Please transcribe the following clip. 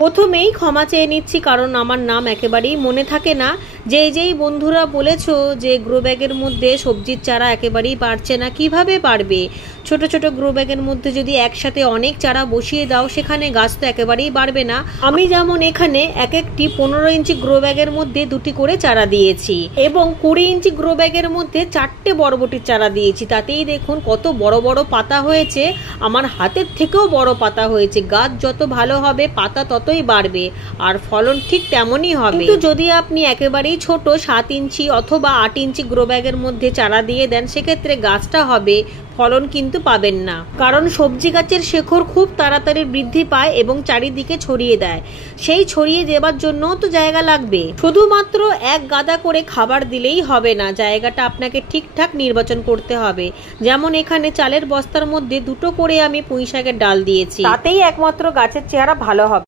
প্রথমেই ক্ষমা চেয়ে নিচ্ছি, কারণ আমার নাম একেবারেই মনে থাকে না। যেই বন্ধুরা বলেছো যে গ্রো ব্যাগের মধ্যে সবজির চারা একেবারেই বাড়ছে না, কিভাবে বাড়বে? ছোট ছোট গ্রো ব্যাগের মধ্যে যদি একসাথে অনেক চারা বসিয়ে দাও, সেখানে গাছ তো একেবারেই বাড়বে না। আমি যেমন এখানে এক একটি 15 ইঞ্চি গ্রো ব্যাগের মধ্যে 2টি করে চারা দিয়েছি এবং 20 ইঞ্চি গ্রো ব্যাগের মধ্যে 4টে বরবটির চারা দিয়েছি। তাতেই দেখুন কত বড় বড় পাতা হয়েছে, আমার হাতের থেকেও বড় পাতা হয়েছে। গাছ যত ভালো হবে পাতা ততই বাড়বে আর ফলন ঠিক তেমনই হবে। কিন্তু যদি আপনি একেবারেই ছোট 7 ইঞ্চি অথবা 8 ইঞ্চি গ্রো ব্যাগের মধ্যে চারা দিয়ে দেন, সেক্ষেত্রে গাছটা হবে, ফলন কিন্তু পাবেন না। কারণ সবজি গাছের শেকড় খুব তাড়াতাড়ি বৃদ্ধি পায় এবং চারিদিকে ছড়িয়ে দেয়। সেই ছড়িয়ে দেওয়ার জন্য তো জায়গা লাগবে। শুধুমাত্র এক গাদা করে খাবার দিলেই হবে না, জায়গাটা আপনাকে ঠিকঠাক নির্বাচন করতে হবে। যেমন এখানে চালের বস্তার মধ্যে 2টো করে আমি পুঁই শাকের ডাল দিয়েছি, তাতেই একমাত্র গাছের চেহারা ভালো হবে।